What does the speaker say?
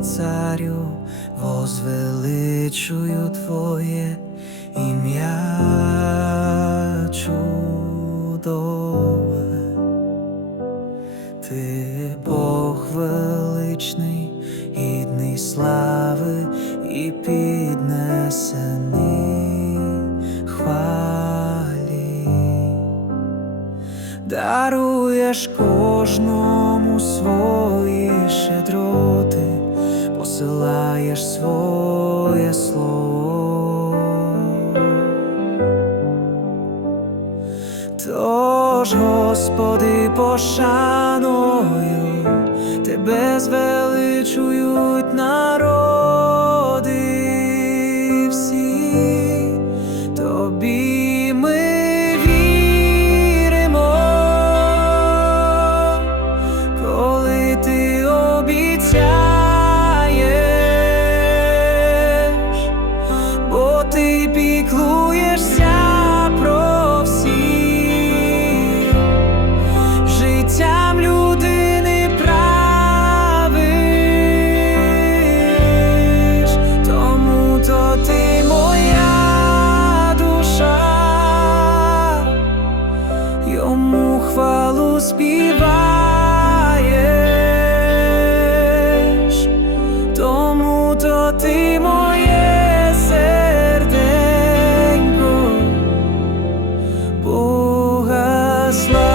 царю, возвеличую Твоє ім'я чудове. Ти Бог величний, гідний слави і піднесений даруєш кожному свої щедроти, посилаєш своє слово. Тож, Господи, пошаною Тебе звеличують Йому хвалу співаєш, тому то ти моє серденько, Бога слава.